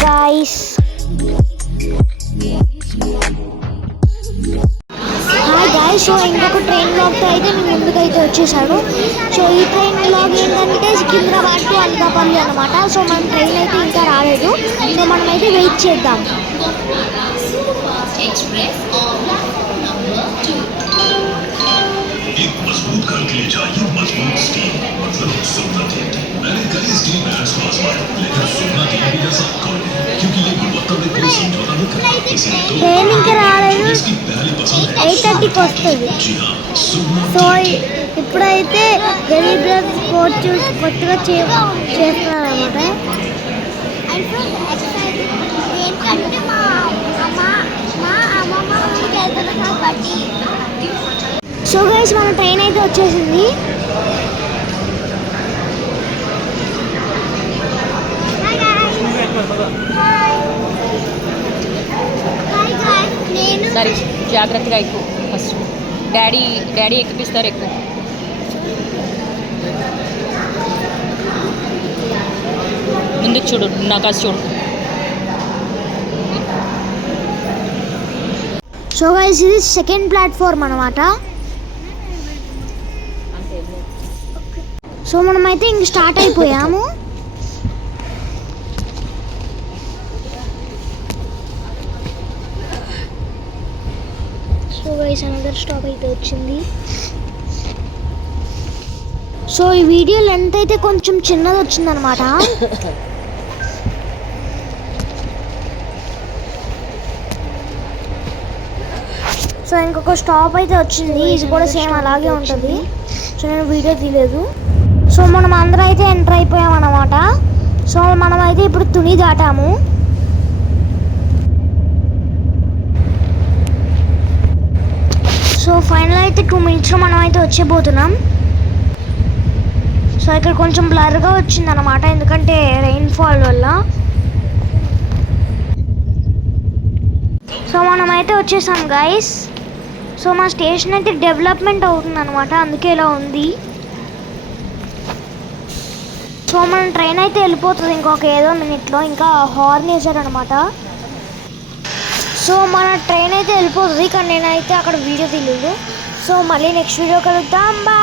guys. Hi guys, so ఇంకొక ట్రైన్ బ్లాగ్తో అయితే నేను ముందుకైతే వచ్చేసాను. సో ఈ ట్రైన్ బ్లాగ్ ఏంటంటే సికింద్రాబాద్ టు అనకాపల్లి అనమాట. సో మన ట్రైన్ అయితే ఇంకా రాలేదు. సో మనమైతే వెయిట్ చేద్దాం. एक मजबूत घर के लिए चाहिए मजबूत स्टील, मतलब सुपना टीम। मैंने कई स्टील ब्रांड्स को आजमाया, लेकिन सुपना टीम भी ऐसा कौन है? क्योंकि ये गुणवत्ता में कोई समझौता नहीं करता, इसलिए तो इसकी पहली पसंद है 8:30కి వస్తుంది. जी हाँ, सुपना సో ఇప్పుడైతే గరీబ్ రథ్ స్పోర్ట్ కొత్తగా చేస్తున్నారు అనమాట. సో గైస్ మన ట్రైన్ అయితే వచ్చేసింది. సరే జాగ్రత్తగా ఎక్కువ ఫస్ట్ డాడీ ఎక్కిపిస్తారు ఎక్కువ. ముందుకు చూడు, నా కాసి చూడు. సో గైస్ ఇది సెకండ్ ప్లాట్ఫామ్ అనమాట. సో మనమైతే ఇంక స్టార్ట్ అయిపోయాము. సో గైస్ అనదర్ స్టాప్ అయితే వచ్చింది. సో ఈ వీడియో లెంత్ అయితే కొంచెం చిన్నది వచ్చిందనమాట. సో ఇంకొక స్టాప్ అయితే వచ్చింది, ఇది కూడా సేమ్ అలాగే ఉంటుంది. సో నేను వీడియో తీయలేదు. సో మనం అందరూ అయితే ఎంటర్ అయిపోయాం అన్నమాట. సో మనమైతే ఇప్పుడు తుని దాటాము. సో ఫైనల్ అయితే 2 minutesలో మనం అయితే వచ్చేపోతున్నాం. సో ఇక్కడ కొంచెం బ్లర్గా వచ్చింది అనమాట, ఎందుకంటే రెయిన్ఫాల్ వల్ల. సో మనమైతే వచ్చేసాం గైస్. సో మా స్టేషన్ అయితే డెవలప్మెంట్ అవుతుంది అనమాట, అందుకే ఇలా ఉంది. సో మన ట్రైన్ అయితే వెళ్ళిపోతుంది ఇంకొక ఏదో మినిట్లో. ఇంకా హార్న్ వేసారనమాట. సో మన ట్రైన్ అయితే వెళ్ళిపోతుంది, కానీ నేనైతే అక్కడ వీడియో తీయలేదు. సో మళ్ళీ నెక్స్ట్ వీడియో కలుద్దాం. బాయ్.